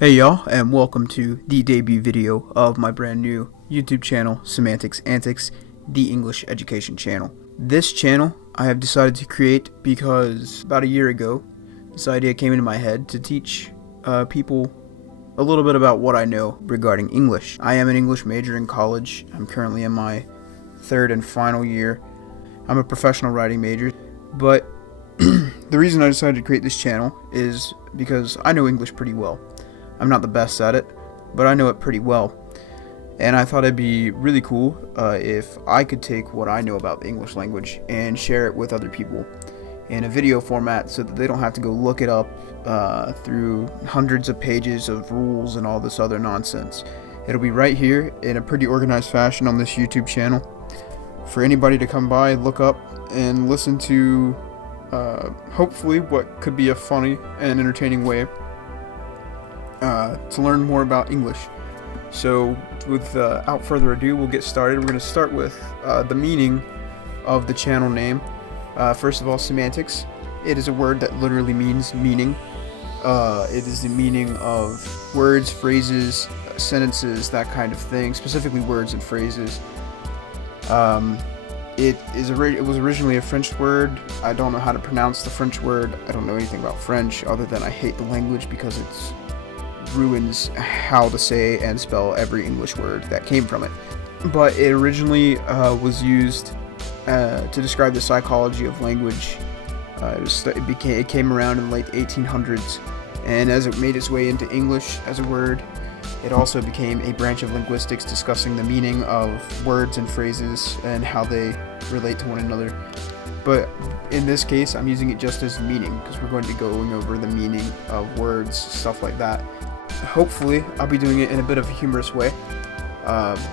Hey y'all, and welcome to the debut video of my brand new YouTube channel, Semantics Antics, the English education channel. This channel I have decided to create because about a year ago, this idea came into my head to teach people a little bit about what I know regarding English. I am an English major in college. I'm currently in my third and final year. I'm a professional writing major, but the reason I decided to create this channel is because I know English pretty well. I'm not the best at it, but I know it pretty well. And I thought it'd be really cool if I could take what I know about the English language and share it with other people in a video format so that they don't have to go look it up through hundreds of pages of rules and all this other nonsense. It'll be right here in a pretty organized fashion on this YouTube channel for anybody to come by, look up, and listen to hopefully what could be a funny and entertaining way to learn more about English. So without further ado, we'll get started. We're going to start with the meaning of the channel name. First of all, semantics. It is a word that literally means meaning. It is the meaning of words, phrases, sentences, that kind of thing, specifically words and phrases. It was originally a French word. I don't know how to pronounce the French word. I don't know anything about French other than I hate the language because it ruins how to say and spell every English word that came from it. But it originally was used to describe the psychology of language. It came around in the late 1800s, and as it made its way into English as a word, it also became a branch of linguistics discussing the meaning of words and phrases and how they relate to one another. But in this case, I'm using it just as meaning because we're going to be going over the meaning of words, stuff like that. Hopefully, I'll be doing it in a bit of a humorous way.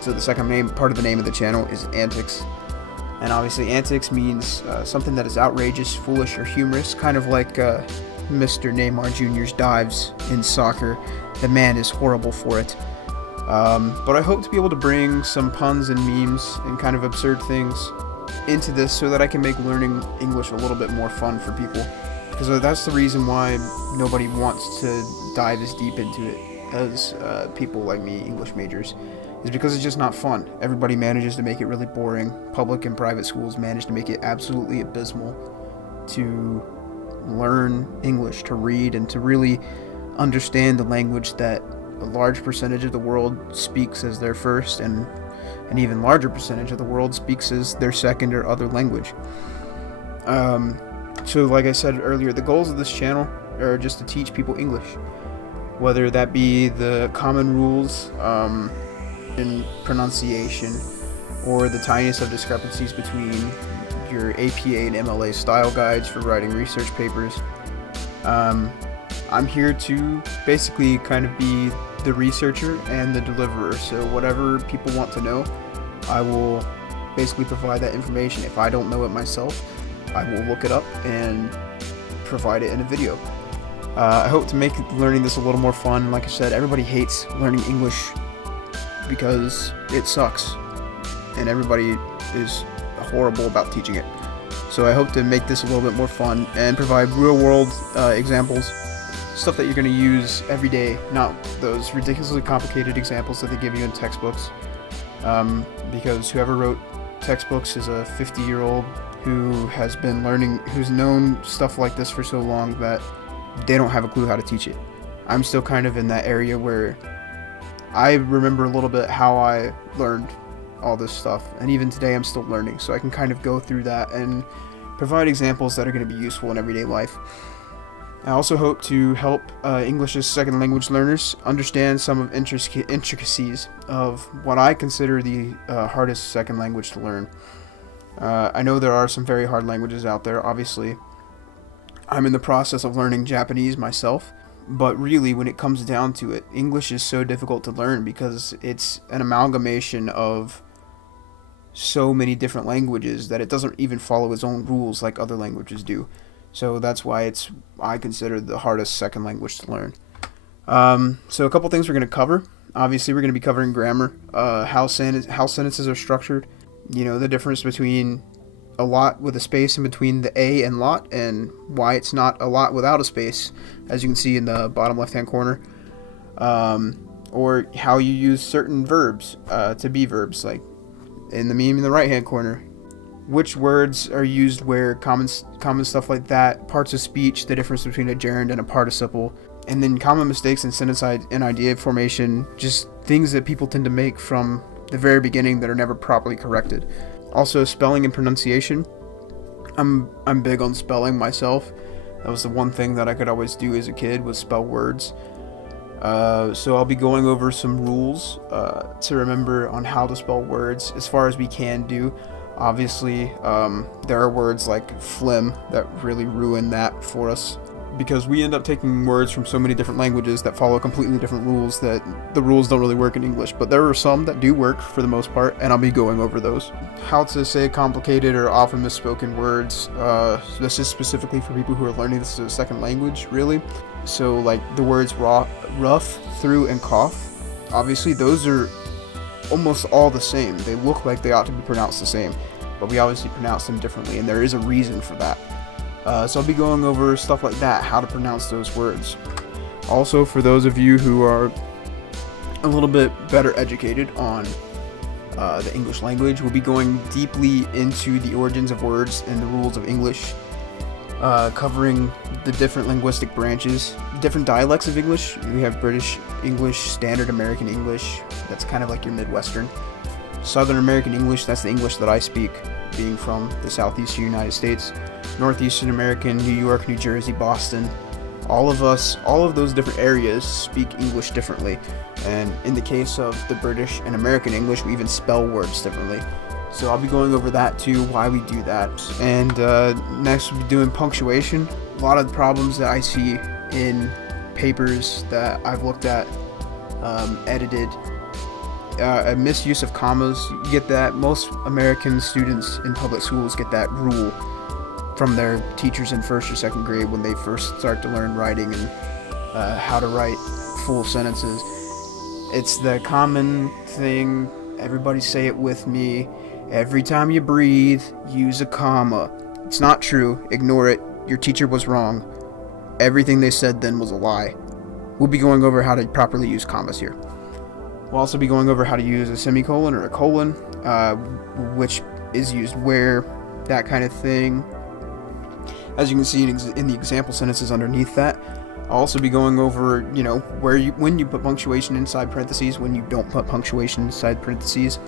So the second part of the name of the channel is Antics. And obviously Antics means something that is outrageous, foolish, or humorous, kind of like Mr. Neymar Jr.'s dives in soccer. The man is horrible for it. But I hope to be able to bring some puns and memes and kind of absurd things into this so that I can make learning English a little bit more fun for people. Because that's the reason why nobody wants to dive as deep into it as people like me, English majors, is because it's just not fun. Everybody manages to make it really boring. Public and private schools manage to make it absolutely abysmal to learn English, to read, and to really understand the language that a large percentage of the world speaks as their first, and an even larger percentage of the world speaks as their second or other language. So like I said earlier, the goals of this channel are just to teach people English, whether that be the common rules in pronunciation or the tiniest of discrepancies between your APA and MLA style guides for writing research papers. I'm here to basically kind of be the researcher and the deliverer, so whatever people want to know, I will basically provide that information. If I don't know it myself, I will look it up and provide it in a video. I hope to make learning this a little more fun. Like I said, everybody hates learning English because it sucks, and everybody is horrible about teaching it. So I hope to make this a little bit more fun and provide real-world examples, stuff that you're going to use every day, not those ridiculously complicated examples that they give you in textbooks. Because whoever wrote textbooks is a 50-year-old who has been learning, who's known stuff like this for so long that they don't have a clue how to teach it. I'm still kind of in that area where I remember a little bit how I learned all this stuff, and even today I'm still learning, so I can kind of go through that and provide examples that are going to be useful in everyday life. I also hope to help English as second language learners understand some of intricacies of what I consider the hardest second language to learn. I know there are some very hard languages out there, obviously. I'm in the process of learning Japanese myself, but really when it comes down to it, English is so difficult to learn because it's an amalgamation of so many different languages that it doesn't even follow its own rules like other languages do. So that's why I consider the hardest second language to learn. So a couple things we're going to cover. Obviously, we're going to be covering grammar, how sentences are structured, the difference between a lot with a space in between the a and lot, and why it's not a lot without a space, as you can see in the bottom left hand corner. or how you use certain verbs to be verbs, like in the meme in the right hand corner. Which words are used where, common stuff like that, parts of speech, the difference between a gerund and a participle, and then common mistakes in sentence and idea formation, just things that people tend to make from the very beginning that are never properly corrected. Also, spelling and pronunciation. I'm big on spelling myself. That was the one thing that I could always do as a kid, was spell words. So I'll be going over some rules to remember on how to spell words as far as we can do. Obviously, there are words like phlegm that really ruin that for us, because we end up taking words from so many different languages that follow completely different rules that the rules don't really work in English, but there are some that do work for the most part, and I'll be going over those. How to say complicated or often misspoken words. This is specifically for people who are learning this as a second language, really. So like the words rough, through, and cough. Obviously those are almost all the same. They look like they ought to be pronounced the same, but we obviously pronounce them differently, and there is a reason for that. So I'll be going over stuff like that, how to pronounce those words. Also, for those of you who are a little bit better educated on the English language, we'll be going deeply into the origins of words and the rules of English, covering the different linguistic branches, different dialects of English. We have British English, Standard American English, that's kind of like your Midwestern. Southern American English, that's the English that I speak, being from the southeastern United States. Northeastern American, New York, New Jersey, Boston. All of those different areas speak English differently. And in the case of the British and American English, we even spell words differently. So I'll be going over that too, why we do that. And next we'll be doing punctuation. A lot of the problems that I see in papers that I've looked at, edited, a misuse of commas. You get that. Most American students in public schools get that rule from their teachers in first or second grade when they first start to learn writing and how to write full sentences. It's the common thing. Everybody say it with me. Every time you breathe, use a comma. It's not true. Ignore it. Your teacher was wrong. Everything they said then was a lie. We'll be going over how to properly use commas here. We'll also be going over how to use a semicolon or a colon, which is used where, that kind of thing. As you can see in the example sentences underneath that. I'll also be going over, when you put punctuation inside parentheses, when you don't put punctuation inside parentheses.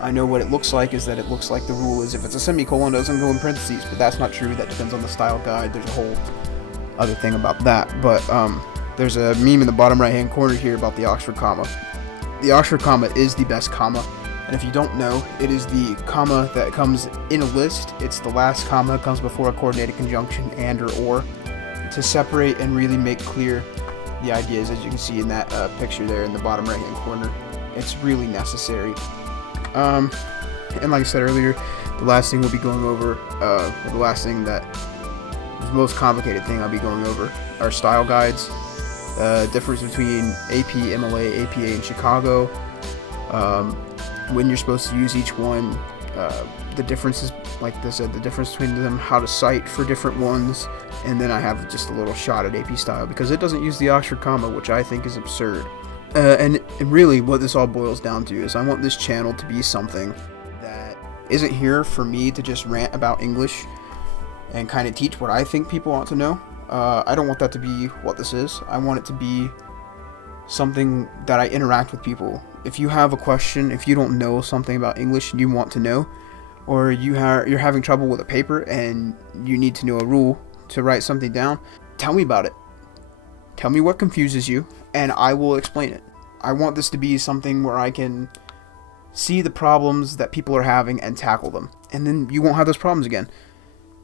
I know what it looks like is that it looks like the rule is if it's a semicolon, it doesn't go in parentheses, but that's not true. That depends on the style guide. There's a whole other thing about that. But there's a meme in the bottom right hand corner here about the Oxford comma. The Oxford comma is the best comma. And if you don't know, it is the comma that comes in a list. It's the last comma, comes before a coordinated conjunction and or to separate and really make clear the ideas, as you can see in that picture there in the bottom right hand corner. It's really necessary. And like I said earlier, the last thing we'll be going over, the last thing that is the most complicated thing I'll be going over are style guides. Difference between AP, MLA, APA, and Chicago. When you're supposed to use each one, the differences, like I said, the difference between them, how to cite for different ones, and then I have just a little shot at AP style because it doesn't use the Oxford comma, which I think is absurd. And really what this all boils down to is I want this channel to be something that isn't here for me to just rant about English and kind of teach what I think people ought to know. I don't want that to be what this is. I want it to be something that I interact with people. If you have a question, if you don't know something about English and you want to know, or you're having trouble with a paper and you need to know a rule to write something down, tell me about it. Tell me what confuses you, and I will explain it. I want this to be something where I can see the problems that people are having and tackle them, and then you won't have those problems again.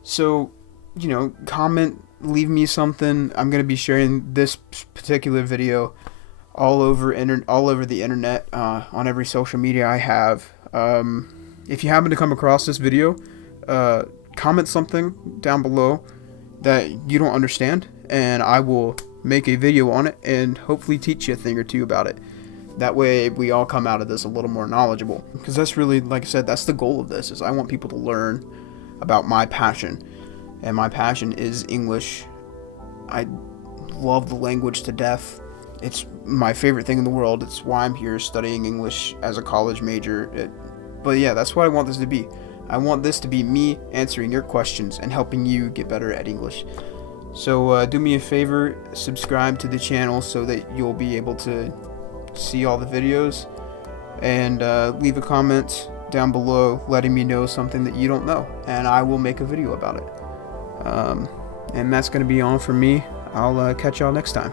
So, comment, leave me something. I'm going to be sharing this particular video all over the internet, on every social media I have. If you happen to come across this video, comment something down below that you don't understand, and I will make a video on it and hopefully teach you a thing or two about it. That way we all come out of this a little more knowledgeable, because that's really, like I said, that's the goal of this, is I want people to learn about my passion, and my passion is English. I love the language to death. It's my favorite thing in the world. It's why I'm here studying English as a college major. But yeah, that's what I want this to be. I want this to be me answering your questions and helping you get better at English. So do me a favor, subscribe to the channel so that you'll be able to see all the videos, and leave a comment down below letting me know something that you don't know, and I will make a video about it. And that's going to be all for me. I'll catch y'all next time.